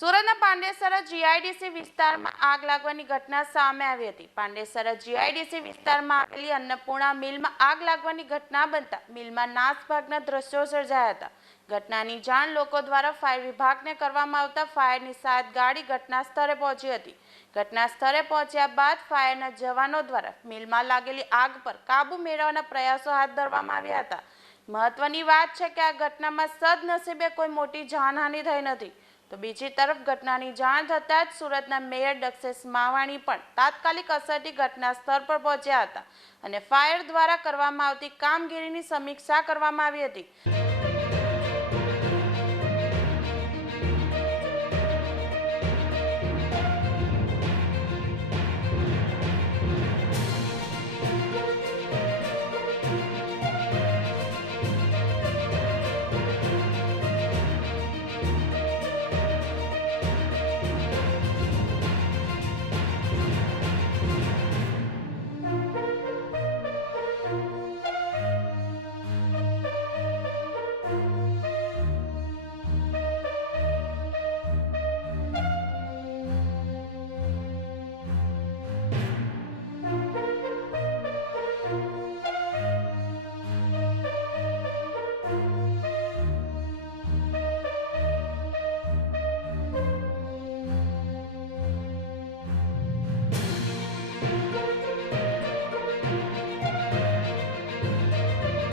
સુરતના પાંડેસરા જીઆઈડીસી વિસ્તારમાં આગ લાગવાની ઘટના સામે આવી હતી। પાંડેસરા જીઆઈડીસી વિસ્તારમાં આવેલી અન્નપૂર્ણા મિલમાં આગ લાગવાની ઘટના બનતા મિલમાં નાસભાગના દ્રશ્યો સર્જાયા હતા। ઘટનાની જાણ લોકો દ્વારા ફાયર વિભાગને કરવામાં આવતા ફાયરની 7 ગાડી ઘટના સ્થળે પહોંચી હતી। ઘટના સ્થળે પહોંચ્યા બાદ ફાયરના જવાનો દ્વારા મિલમાં લાગેલી આગ પર કાબુ મેળવવાના પ્રયાસો હાથ ધરવામાં આવ્યા હતા। મહત્વની વાત છે કે આ ઘટનામાં સદનસીબે કોઈ મોટી જાનહાનિ થઈ નથી। તો બીજી તરફ ઘટનાની જાણ થતાં જ સુરતના મેયર દક્ષેશ માવાણી પણ તાત્કાલિક અસરથી ઘટના સ્થળ પર પહોંચ્યા હતા અને ફાયર દ્વારા કરવામાં આવતી કામગીરીની સમીક્ષા કરવામાં આવી હતી।